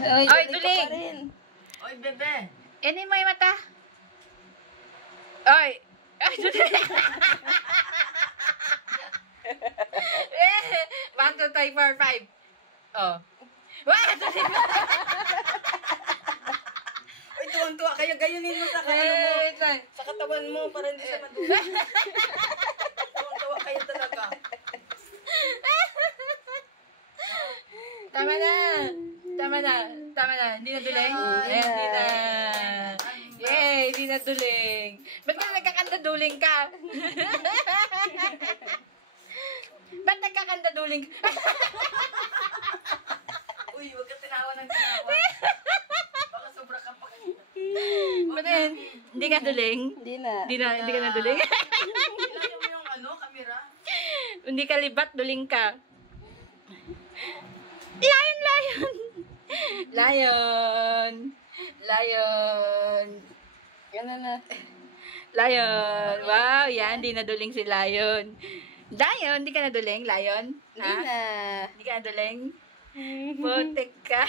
Oy, duling! Oy, bebe! Ini mo yung mata. Oy! Ay, duling! 1, 2, 3, 4, 5. Oh. Wah! Duling! Oy, tuwang-tuwa kayo. Gayunin mo sa ano mo. Sa katawan mo para hindi siya madumi. Tuwang-tuwa kayo talaga. Tama na. Tama na. Tama na. Hindi na duling? Ayan, hindi na. Yay, hindi na duling. Ba't ka nagkakanta duling ka? Ba't nagkakanta duling ka? Uy, huwag ka tinawa ng tinawa. Baka sobra ka pa. Ba't yan? Hindi ka duling? Hindi na. Hindi ka na duling? Ilagay mo yung kamera. Hindi ka libat, duling ka. Lion, lion! Lion! Lion! Gano'n na. Lion! Wow, yan, di naduling si Lion. Lion, di ka naduling, Lion? Hindi na. Di ka naduling? Putik ka.